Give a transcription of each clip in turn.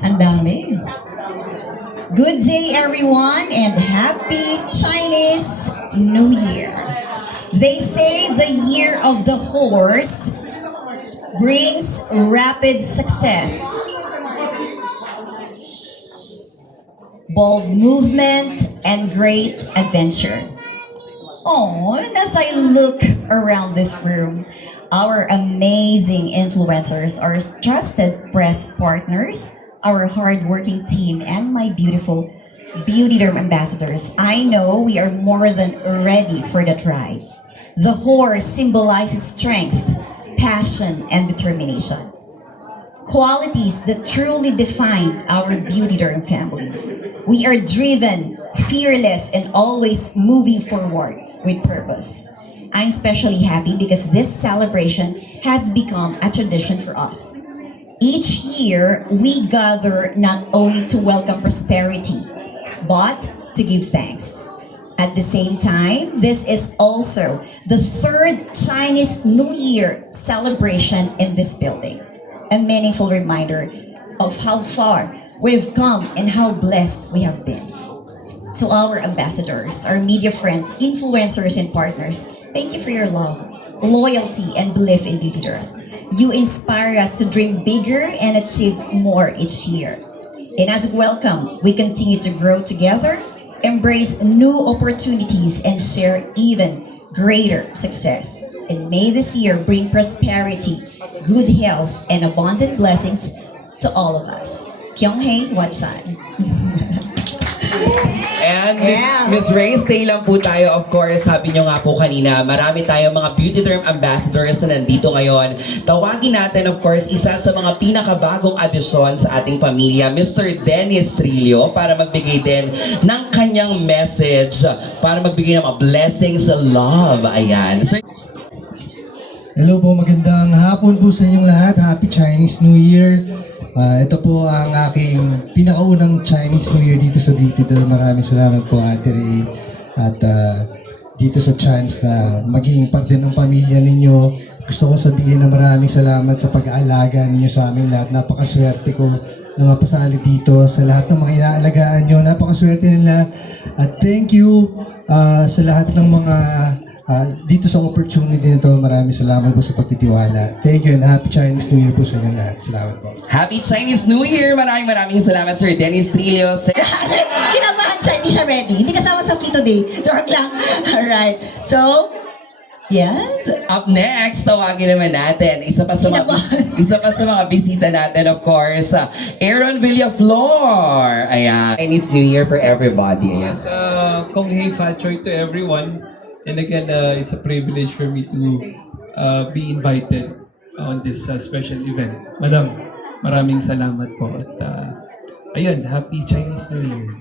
Ang dami. Good day, everyone, and happy Chinese New Year. They say the year of the horse brings rapid success, bold movement, and great adventure. Oh, and as I look around this room, our amazing influencers, our trusted press partners, our hardworking team, and my beautiful Beauty Derm ambassadors, I know we are more than ready for the ride. The horse symbolizes strength, passion, and determination. Qualities that truly define our Beauty Derm family. We are driven, fearless, and always moving forward with purpose. I'm especially happy because this celebration has become a tradition for us. Each year, we gather not only to welcome prosperity, but to give thanks. At the same time, this is also the third Chinese New Year celebration in this building. A meaningful reminder of how far we've come and how blessed we have been. To our ambassadors, our media friends, influencers, and partners, thank you for your love, loyalty, and belief in Beauty Derm. You inspire us to dream bigger and achieve more each year. And as welcome, we continue to grow together, embrace new opportunities, and share even greater success. And may this year bring prosperity, good health, and abundant blessings to all of us. Kyunghee Watchan. And Yeah. Miss Ray, stay lang po tayo. Of course, sabi nyo nga po kanina, marami tayong mga Beauty Derm ambassadors na nandito ngayon. Tawagin natin, of course, isa sa mga pinakabagong adisyon sa ating pamilya, Mr. Dennis Trillo, para magbigay din ng kanyang message, para magbigay ng mga blessings sa love. Ayan. Sir, Hello po, magandang hapon po sa inyong lahat. Happy Chinese New Year. Ito po ang aking pinakaunang Chinese New Year dito sa Beauty Derm. Maraming salamat po, Ate Ray. At dito sa chance na maging parte ng pamilya ninyo. Gusto kong sabihin na maraming salamat sa pag-aalaga ninyo sa aming lahat. Napakaswerte ko na mapasali dito sa lahat ng mga inaalagaan nyo. Napakaswerte nila. At thank you sa lahat ng mga dito sa opportunity nito. Maraming salamat po sa pagtitiwala. Thank you and happy Chinese New Year po sa inyo lahat. Salamat po. Happy Chinese New Year! Maraming salamat, Sir Dennis Trillo. Kinabahan siya, hindi siya ready. Hindi kasama sa Fit Today. Joke lang. Alright. So, yes. Up next, tawagin naman natin. Isa pa sa mga bisita natin, of course, Aaron Villaflor. Ayan. Chinese New Year for everybody. Ayan. Yes, Kong Hei Fat Choi to everyone. And again, it's a privilege for me to be invited on this special event. Madam, maraming salamat po. At ayun, happy Chinese New Year.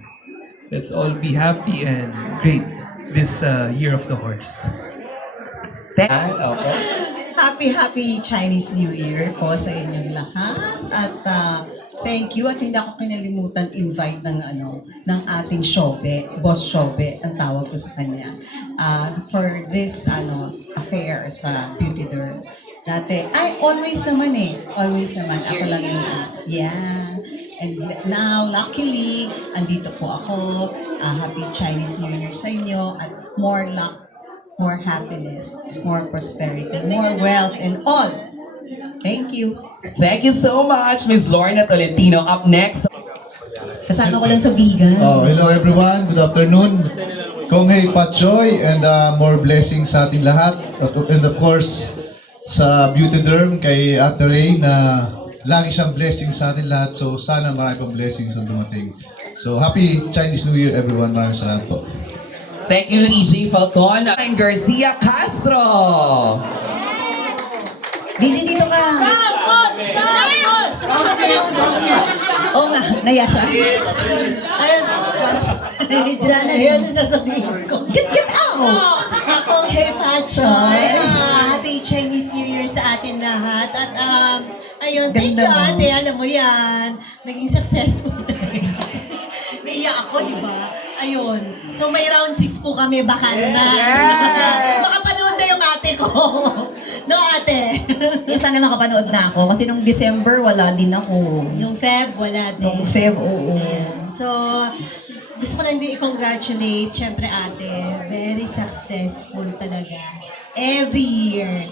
Let's all be happy and great this year of the horse. Okay. Happy Chinese New Year po sa inyong lahat. At thank you. At hindi ako kinalimutan invite ng ating Shobe, Boss Shobe, ang tawag ko sa kanya. For this affair sa Beauty Derm. Dati, always naman Always naman. Ako lang yung yeah. And now, luckily, andito po ako. Happy Chinese New Year sa inyo. At more luck, more happiness, more prosperity, more wealth, and all. Thank you. Thank you so much, Ms. Lorna Tolentino. Up next, Kasama ko lang sa vegan. Hello everyone, good afternoon. Kong Hei Fat Choi and more blessings sa ating lahat. And of course, sa Beauty Derm kay Ate Ray na lagi siyang blessing sa atin lahat. So sana marami pang blessings ang dumating. So happy Chinese New Year everyone. Maraming salamat po. thank you, EJ Falcon and Garcia Castro. DJ, dito ka. Oo nga, naya siya. Ayun. Diyan na yun ang sasabihin ko. Get out! Ako, Hey Pachoy. Happy Chinese New Year sa atin lahat. At ayun, thank you Ganda mo. ate. Alam mo yan, naging successful tayo. Naiya ako, di ba? Ayun. So may round 6 po kami, baka na. Makapanood na yung ate ko. No, ate? Sana makapanood na ako kasi nung December wala din ako. Nung Feb, wala din. Nung Feb, oo. So, gusto ko lang din i-congratulate, syempre ate, very successful talaga. Every year,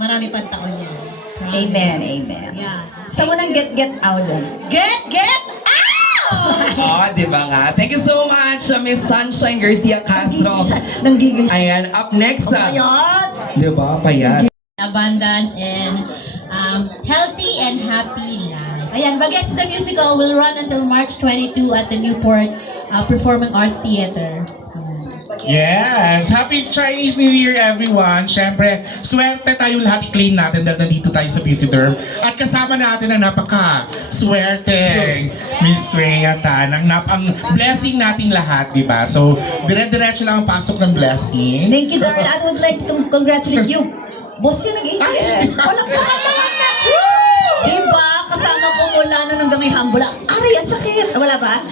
marami pang taon yan. Promise. Amen, amen. Yeah. Sa munang get out dyan. Get out! Oh, di ba nga? Thank you so much, Miss Sunshine Garcia Castro. Nanggigil siya. Ayan, up next. Ayun! Di ba? Payat. Abundance and healthy and happy life. Ayan, Bagets the Musical will run until March 22 at the Newport Performing Arts Theater. Yes! Happy Chinese New Year, everyone! Siyempre, swerte tayo lahat i-claim natin dahil nandito tayo sa Beauty Derm. At kasama natin ang napaka-swerte Miss Rhea Tan. Ang blessing nating lahat, di ba? So, dire-diretso lang ang pasok ng blessing. Thank you, Darl. I would like to congratulate you. Boss yun nag-ATS. Palakpakan naman na. Diba? Kasama ko mula nung hanggang may hambula. Aray, ang sakit. Wala ba?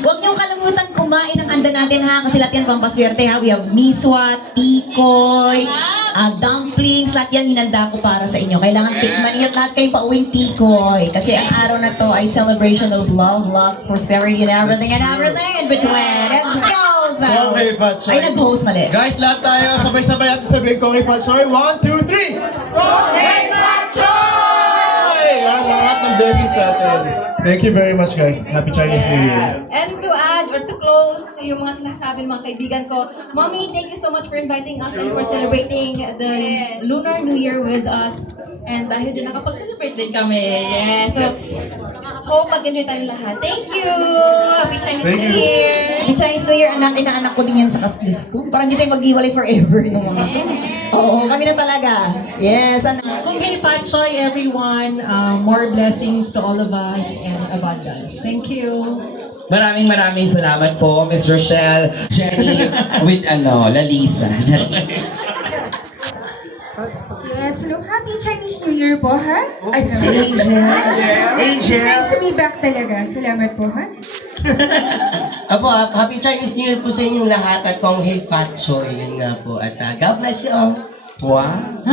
Huwag niyong kalimutan kumain ng handa natin ha. Kasi lahat yan pampaswerte ha. We have miswa, tikoy, dumplings. Lahat yan hinanda ko para sa inyo. Kailangan tikman niyo at lahat kayong pauwing tikoy. Kasi ang araw na to ay celebration of love, luck, prosperity, and everything in between. Let's go! Kong Hei Fat Choy. Ay, nag-host mali. Guys, lahat tayo sabay-sabay at sabihin Kong Hei Fat Choy. 1, 2, 3! Kong Hei Fat Choy! Ang lahat ng blessings sa atin. Thank you very much, guys. Happy Chinese New Year. And to add or to close yung mga sinasabi ng mga kaibigan ko, Mommy, thank you so much for inviting us and for celebrating the Lunar New Year with us. And dahil dyan nakapag-celebrate din kami. Yes. So, hope mag-enjoy tayong lahat. Thank you! Happy Chinese Thank New you. Year! May Chinese New Year, anak, inaanak ko din yan sa kasdis ko. Parang hindi tayo mag-iwalay forever ng mga to. Oo, kami na talaga. Yes, anak. Kung Hei Fat Choy, everyone, more blessings to all of us and abundance. Thank you. Maraming salamat po, Miss Rochelle, Jenny, with Lalisa. Yes, hello. Happy Chinese New Year po, ha? Angel! Nice to be back talaga. Salamat po, ha? Apo, happy Chinese New Year po sa inyong lahat at Kong Hei Fat Choy. Yun nga po. At God bless you all. Wow.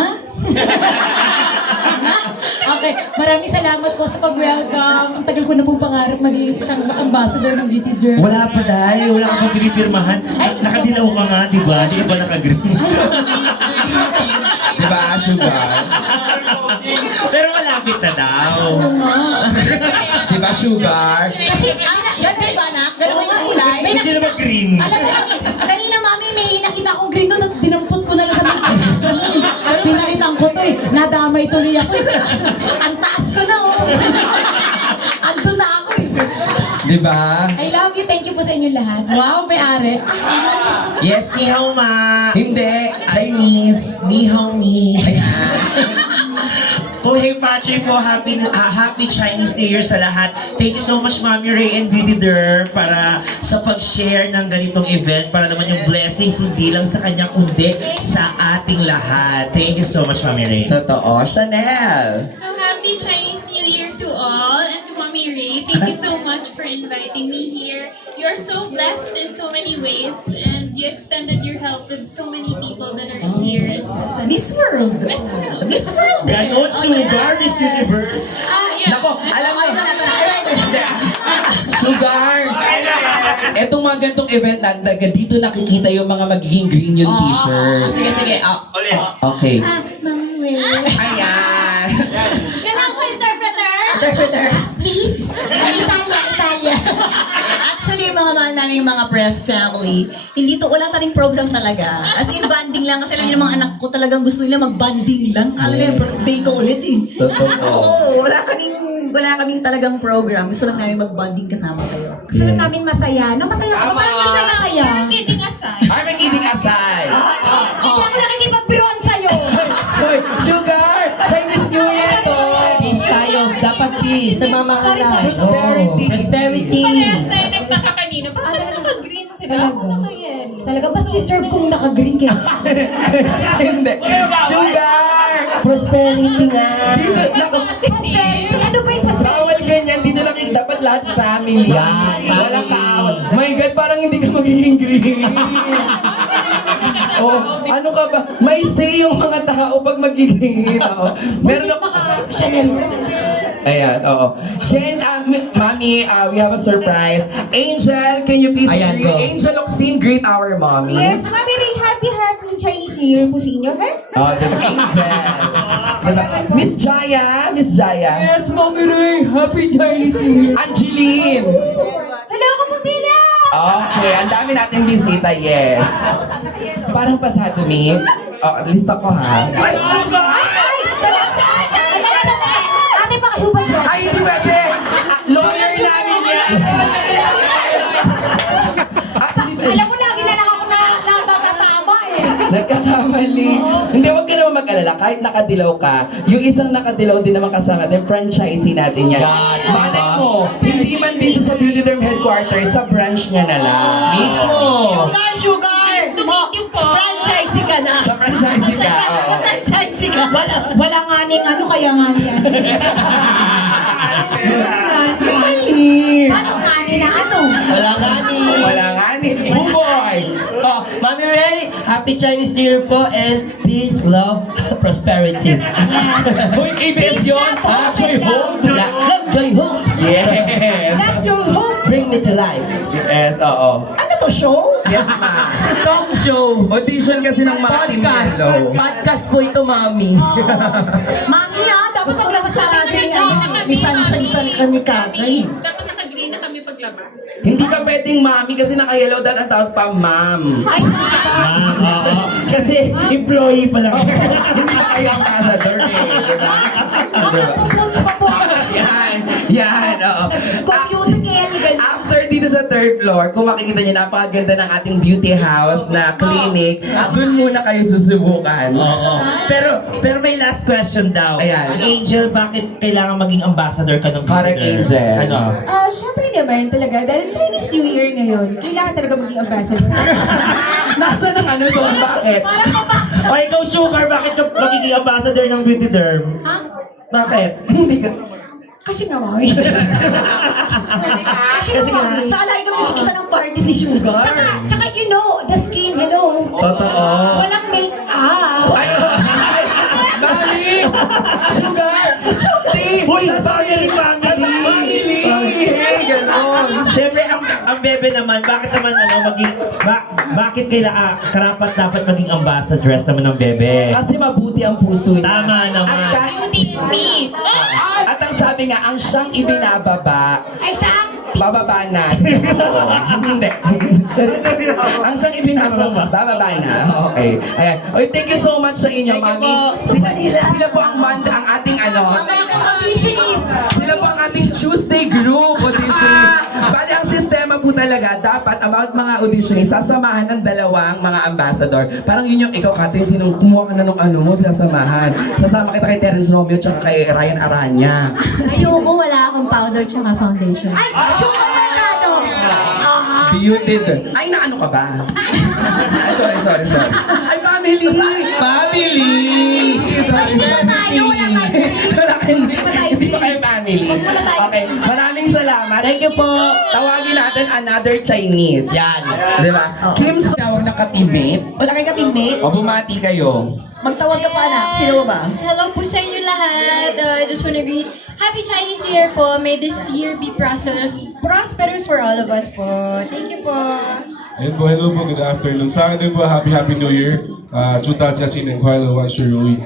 Okay, maraming salamat po sa pag-welcome. Ang tagal ko na pong pangarap maging isang ambassador ng Beauty Derm. Wala pa dahil, wala ka pa pinipirmahan. Nakadilaw ka nga, di ba? Di ba nakagreen? Di ba, Sugar? Pero malapit na daw. Di ba, Sugar? Kasi, Ganun ba, anak? Ganun ba yung kulay? Gusto nyo mag-green? alam mo, kanina mami, may nakita akong green doon at dinampot ko na lang sa mga Pero pinalitan ko to eh. Nadamay tuloy ako eh. Ang taas ko na oh. Andun na ako eh. Di ba? I love you. Thank you po sa inyong lahat. Wow, may-ari. Yes, ni hao ma. Hindi. Chinese. Ni hao mi. Kung Hei Fat Choy po, happy Chinese New Year sa lahat. Thank you so much, Mami Ray and Beauty Derm para sa pag-share ng ganitong event para naman yung blessings hindi lang sa kanya kundi sa ating lahat. Thank you so much, Mami Ray. Totoo. Chanel. So, happy Chinese New Year to all and to Mommy Ray. Thank you so much for inviting me here. You're so blessed in so many ways and you extended your help with so many people that are here and present. Miss World. Miss World. Miss World. Ganon, Sugar, Miss Universe. Nako, alam mo. Sugar. Etong mga ganitong event na dito nakikita yung mga magiging green yung t-shirt. Sige, sige. Ulit. Okay. Mommy Ray. Ayan. Kailangan ko interpreter. Please. Italia. Actually, yung mga mahal namin yung mga press family, hindi to, wala tayong program talaga. As in, banding lang. Kasi alam niyo, yung mga anak ko talagang gusto nila mag-banding lang. Alam nila, birthday ko ulit eh. Totoo. Oo, wala kaming talagang program. Gusto lang namin mag-banding kasama kayo. Gusto lang namin masaya. No, masaya ka. Parang masaya. Pero kidding aside. Ay, may kidding aside. Hindi ako nakikipagbiruan sa'yo. Hoy, Sugar! Chinese New Year to! Peace tayo. Dapat peace. Namamahala. Prosperity. Prosperity. Parehas tayo nagtaka kanina. Bakit naka-green sila? Ako naka-yellow. Talaga, mas deserve kong naka-green kaya. Hindi. Sugar! Prosperity nga. Prosperity. Ano ba yung prosperity? Bawal ganyan. Dito lang yung dapat lahat family. Walang kaaway. My God, parang hindi ka magiging green. Oh, ano ka ba? May say yung mga tao pag magiging. Oo. Meron ako. Ayan, oo. Jen, Mommy, we have a surprise. Angel, can you please Ayan, greet? go. Angel Oxin, greet our mommy. Yes, Mami Ray, happy Chinese New Year po sa inyo, ha? Oh, the Angel. Diba? Miss Jaya. Yes, Mami Ray, happy Chinese New Year. Angeline. Hello, Kapamilya! Okay, ang dami nating bisita, yes. Parang pasado, Mi. Oh, lista ko, ha? Ay! Ate, pakihubad mo. Ay, hindi pwede! Lawyer namin yan! Hindi pwede. Alam mo, lagi na lang ako natatama eh. Nagkakamali. Hindi, huwag ka naman mag-alala. Kahit nakadilaw ka, yung isang nakadilaw din naman kasama, then franchisee natin yan. Malay mo, hindi man dito sa Beauty Derm Headquarters, sa branch niya na lang. Mismo! Sugar! To meet you po. Franchising ka na! Sa franchisee ka, oo. Franchising ka! Wala nga ning ano, kaya nga niyan. Mali! Paano nga ni na ano? Wala nga ni. Wala nga ni. Buboy! Oh, Mami Ray, Happy Chinese New Year po and peace, love, prosperity. Hoy, ABS yun! Ah, Joy Hope! Love, joy, hope. Yes! Love your home. Bring me to life. Yes, oo. Ano to, show? Yes, ma. Talk show. Audition kasi ng mga Team Podcast. Yellow. Podcast po ito, Mami. Mami ha, tapos Gusto lang sa namin akin ni Sunshine ka ni Kakay. Dapat naka-green na kami paglabas. Hindi ka pwedeng mami kasi naka-yellow dahil ang tawag pa ma'am. Ay, Kasi employee pa lang. Hindi ka kayo ang ambassador eh, di ba? Di ba? pupunts pa po ako. Yan, oo. Computer ganyan. After dito sa third floor, kung makikita niyo, napakaganda ng ating beauty house na clinic. Doon muna kayo susubukan. Oo. Pero may last question daw. Ayan. Angel, bakit kailangan maging ambassador ka ng Correct, Beauty Derm? Angel. Ano? Syempre naman talaga, dahil Chinese New Year ngayon, kailangan talaga maging ambassador. Nasa ng ano doon? Bakit? O ikaw, Sugar, bakit ka magiging ambassador ng Beauty Derm? Ha? Bakit? Hindi ka... Kasi nga, Mami. Kasi nga, Saan lagi kami nakikita ng party si Sugar? Tsaka you know, the skin, hello. Totoo. Walang make-up. Ay! Mami! Sugar! Uy, family! Ganon. Siyempre, ang bebe naman, bakit naman bakit karapat dapat maging ambassadress naman ng bebe? Kasi mabuti ang puso niya. Tama naman. Beauty in me. At ang sabi nga, ang siyang ibinababa, Ay, siyang bababa na. Hindi. Ang siyang ibinababa, bababa na. Okay. Ayan. Okay, thank you so much sa inyo, Mami. Sila po ang ating ano, sila po ang ating Tuesday group auditionist. Bali, ang sistema po talaga, dapat about mga auditionist, sasamahan ng dalawang mga ambassador. Parang yun yung ikaw, Katin, sinong kumuha ka na ng ano mo, sasamahan. Sasama kita kay Terence Romeo tsaka kay Ryan Aranya. Ayoko, wala akong powder tsaka foundation. Ay, sugar mercado. Beauty derm. Ay, naano ka ba? Ay, sorry. Ay, family! Family! Sorry. Hindi ko kayo family. Okay, maraming salamat. Thank you po. Tawagin natin another Chinese. Yan. Di ba? Kim, tawag na ka-teammate. Wala kayo ka-teammate? O bumati kayo. Magtawag ka pa, anak. Sino ba? Hello po sa inyo lahat. I just want to greet Happy Chinese New Year po. May this year be prosperous for all of us po. Thank you po. Ayun po, hello po, good afternoon. Sa akin din po, Happy New Year. 2000 ng Kuala Wan Shirui.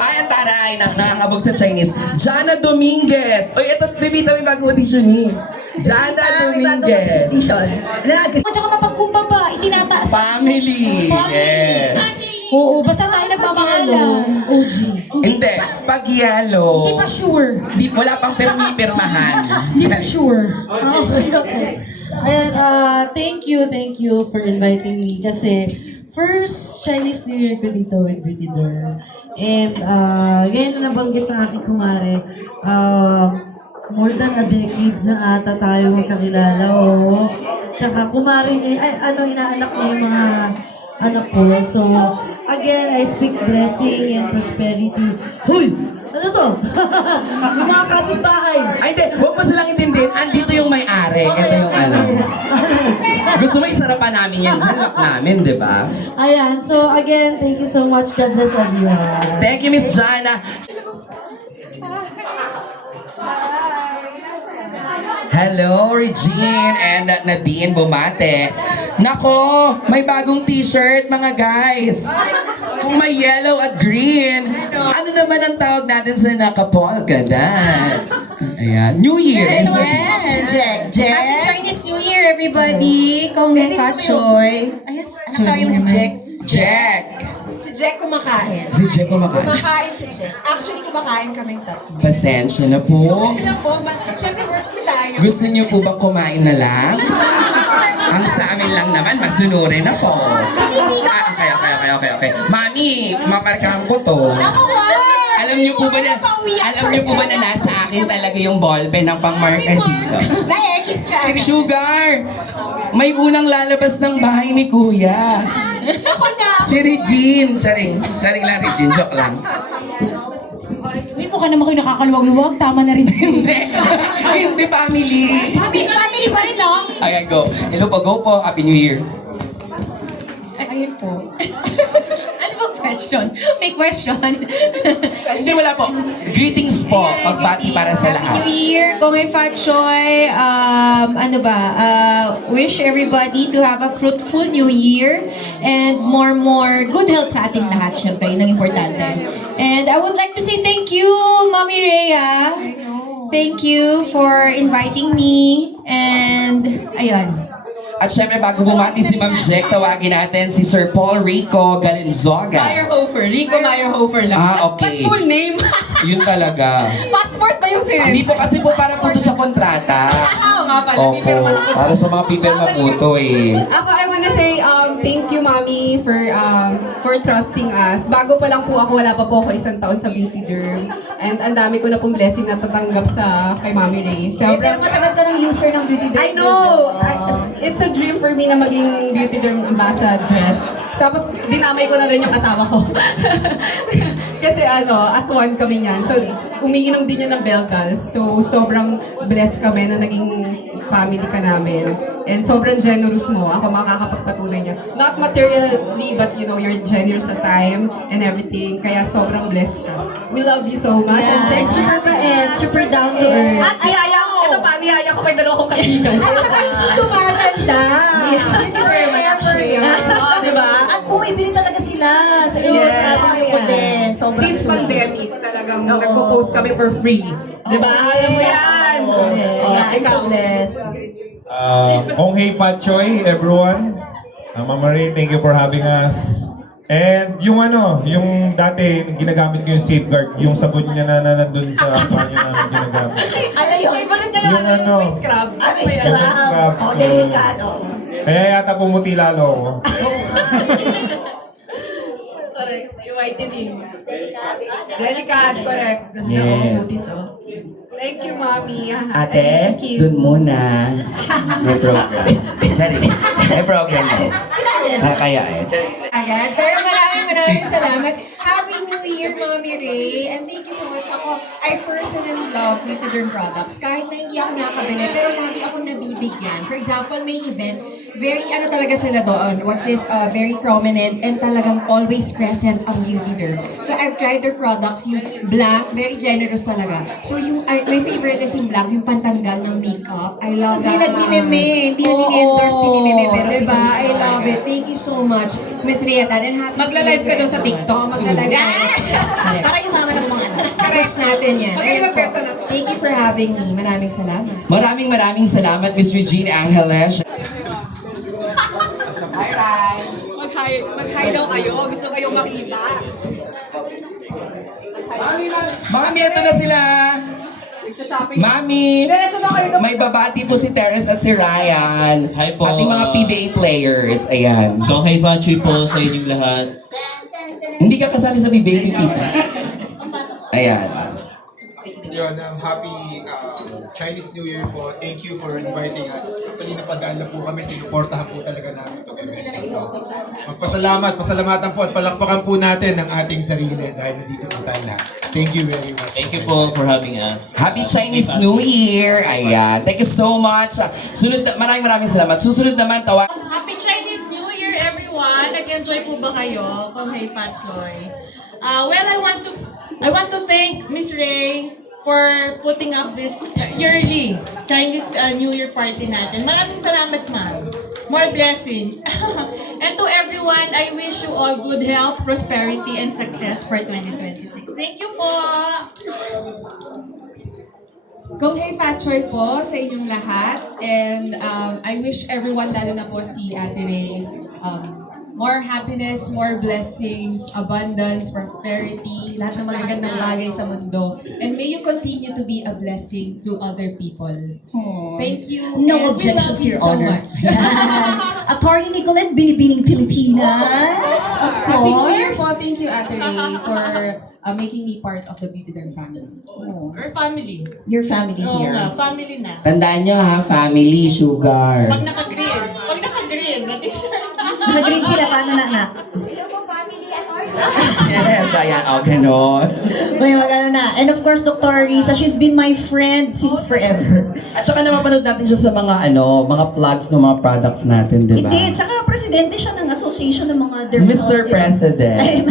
Ay, ang taray. Nakangabog sa Chinese. Jana Dominguez. Uy, ito, bibita may bagong audition ni. Jana Dominguez. O, tsaka mapagkumbaba, itinataas. Family. Yes. Oo, basta tayo nagmamahalan. OG. Hindi, pag yellow. Hindi pa sure. Wala pang pirmahan. Hindi pa sure. Okay. Ayan, thank you for inviting me kasi first Chinese New Year ko dito with Beauty Derm. And ngayon na nabanggit ng aking kumare, more than a decade na ata tayo magkakilala, oh. Tsaka kumare niya, inaanak niya yung mga anak ko. So, again, I speak blessing and prosperity. Hoy! Ano to? Yung mga kapitbahay. Ay, hindi. Huwag mo silang intindihin. Andito yung may-ari. Ito yung ano. pa namin yan dyan, lock namin, di ba? Ayan, so again, thank you so much. God bless everyone. Thank you, Miss Jana. Hello, Regine and Nadine Bumate. Nako, may bagong t-shirt, mga guys. Kung may yellow at green, ano naman ang tawag natin sa naka-polka dots? Ayan, New Year. Jack. Happy Chinese New Year, everybody! Kong Choy. Ayan, Anak tayo mo si Jack. Jack. Si Jack kumakain. Si Jack kumakain. Kumakain si Jack. Actually, kumakain kaming tatlo. Pasensya na po. Siyempre, work na tayo. Gusto niyo po bang kumain na lang? Ang sa amin lang naman, masunurin ako. Okay. Mami, mamarkahan ko to. Alam niyo po ba na nasa akin talaga yung ballpen ng pangmarka dito? Na-ekis ka agad. Sugar! May unang lalabas ng bahay ni Kuya. Ako na. Si Regine. Charing lang, Regine. Joke lang. Uy, mukha naman kayo nakakaluwag-luwag. Tama na rin. Hindi, family. Family pa rin lang. Ayan, go. Hello po, go po. Happy New Year. Ayun po. Ano ba question? May question. Hindi, wala po. Greetings po. Pagbati para sa Happy New lahat. Year, Kome Fat Choy. Wish everybody to have a fruitful New Year and more good health sa ating lahat. Siyempre, yun ang importante. And I would like to say thank you, Mami Rhea. Thank you for inviting me. And, ayun. At syempre, bago bumati si Ma'am Jack, tawagin natin si Sir Paul Rico Galenzoga. Meyerhofer. Rico Meyerhofer lang. Okay. Full name. Yun talaga. Passport ba yung Hindi po kasi po para po to sa kontrata. Oo nga pala. Opo. Para sa mga pipirma po to eh. Ako, I wanna say thank you, Mommy, for trusting us. Bago pa lang po ako, wala pa po ako 1 taon sa beauty derm. And ang dami ko na pong blessing na tatanggap sa kay Mommy Ray. So, Pero matagal ka ng user ng beauty derm. I know! It's a dream for me na maging beauty derm ambassadress. Tapos, dinamay ko na rin yung asawa ko. Kasi as one kami niyan. So, umiinom din niya ng Belgas. So, sobrang blessed kami na naging family ka namin. And sobrang generous mo. Ako makakapagpatuloy niya. Not materially, but you're generous sa time and everything. Kaya sobrang blessed ka. We love you so much. And thank you. Super bait, super down to earth. At niyaya ko. Ito pa, niyaya ko kay dalawa kong kaibigan. Hindi tumatanda. Hindi forever yun. Diba? At bumibili talaga sila sa US yung content. Sobrang Since pandemic, talagang nagpo-post kami for free. Diba? Alam mo yan! I'm so blessed. Kong Hei Patchoy, everyone. Mama Ray, thank you for having us. And yung dati ginagamit ko yung safeguard, yung sabon niya na nandun sa panyo na ginagamit. Ano yun? May scrub. May scrub. So, Delikado. kaya yata pumuti lalo ako. Correct. Yung whitening. Delicate, correct. Yes. Thank you, Mommy. Ate, dun muna. May program. May program mo. Kaya eh. Agad. Pero maraming salamat. Happy New Year, Mommy Ray. And thank you so much. I personally love Beauty Derm products. Kahit na hindi ako nakabili, pero lagi ako nabibigyan. For example, may event, very talaga sila doon. What's this? Very prominent and talagang always present ang Beauty Derm. So I've tried their products, yung black, very generous talaga. So my favorite is yung black, yung pantanggal ng makeup. I love that. Hindi nag-endorse ni Meme, pero diba? I love it. Thank you so much, Miss Riatan. And happy Magla-live ka daw sa TikTok soon. Para yung mama ng mga anak. Crush natin yan. Ayun po. Thank you for having me. Maraming salamat. Maraming salamat, Miss Regine Angeles. Mag-hi daw kayo. Gusto kayong makita. Mami, ito na sila. Mami, may babati po si Terence at si Ryan. Hi po. Ating mga PBA players. Ayan. Kong Hei Fat Choy po sa inyong lahat. Hindi ka kasali sa PBA, Pipita. Ayan. Yun, happy Chinese New Year po. Thank you for inviting us. Actually, napadaan na po kami. Sinuportahan po talaga namin ito. So, pasalamatan po at palakpakan po natin ang ating sarili dahil nandito po tayo lahat. Thank you very much. Thank you po for having us. Happy Chinese New Year! Ayan. Thank you so much. Maraming salamat. Susunod naman, Happy Chinese nag-enjoy po ba kayo kung Hey Patsoy? Well, I want to thank Miss Ray for putting up this yearly Chinese New Year party natin. Maraming salamat, ma'am. More blessing. And to everyone, I wish you all good health, prosperity, and success for 2026. Thank you po! Kung Hey Fatchoy po sa inyong lahat, and I wish everyone, lalo na po si Ate Ray, more happiness, more blessings, abundance, prosperity, lahat ng magagandang bagay sa mundo. And may you continue to be a blessing to other people. Thank you. No and objections, we love you Your Honor. so much. Attorney Nicolette, Binibining Pilipinas. Of Happy New Year course. po. Thank you, Ate Ray, for making me part of the Beauty Derm family. Our family. Your family Oo here. nga, family na. Tandaan nyo ha, family, sugar. Pag naka-green, na-t-shirt. Nag-green sila, paano na anak? Yes, ayan, ganon. May magano na. And of course, Dr. Risa, she's been my friend since forever. At saka napapanood natin siya sa mga mga plugs ng mga products natin, di ba? Hindi, saka presidente siya ng Association ng mga dermatologists. Mr. President.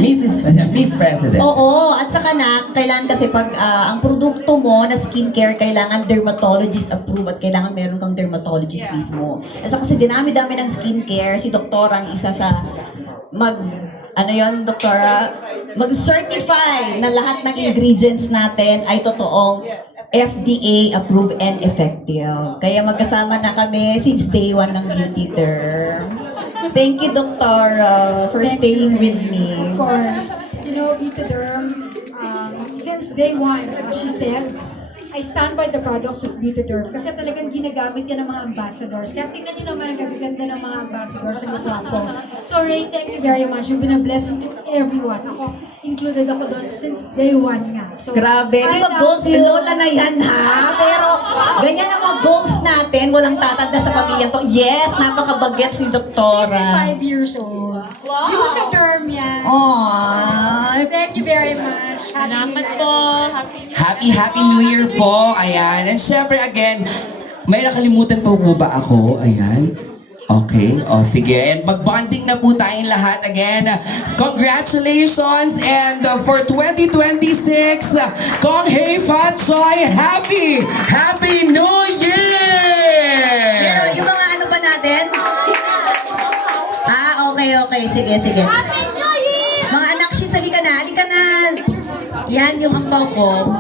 Miss President. Oo, at saka na, kailangan kasi pag ang produkto mo na skincare, kailangan dermatologist approve at kailangan meron kang dermatologist mismo. At saka kasi dinami-dami ng skincare, si Doktora ang isa sa Doktora? Mag-certify na lahat ng ingredients natin ay totoong FDA approved and effective. Kaya magkasama na kami since day one ng Beauty Derm. Thank you, Doktora, for staying with me. Of course, Beauty Derm, since day one, she said, I stand by the products of Beauty Derm kasi talagang ginagamit yan ng mga ambassadors. Kaya tingnan nyo naman ang gagaganda ng mga ambassadors sa mukha ko. So Ray, thank you very much. You've been a blessing to everyone. Ako, included ako doon since day one nga. So, Grabe, di ba goals? Lola na yan ha? Pero ganyan ang mga goals natin, walang tatanda sa pamilya to. Yes, napakabagets ni Doktora. 5 years old. Wow. Beauty Derm yan. Aww. Thank you very much. Salamat po. Happy New Year po. Ayan. And syempre again, may nakalimutan pa po ba ako? Ayan. Okay. O sige. And mag-bonding na po tayong lahat. Again, congratulations. And for 2026, Kong Hey Fatchoy, Happy New Year! Pero yung mga ano ba natin? Okay. Sige. Happy New Year! Mga anak, halika na. Yan yung ampaw ko.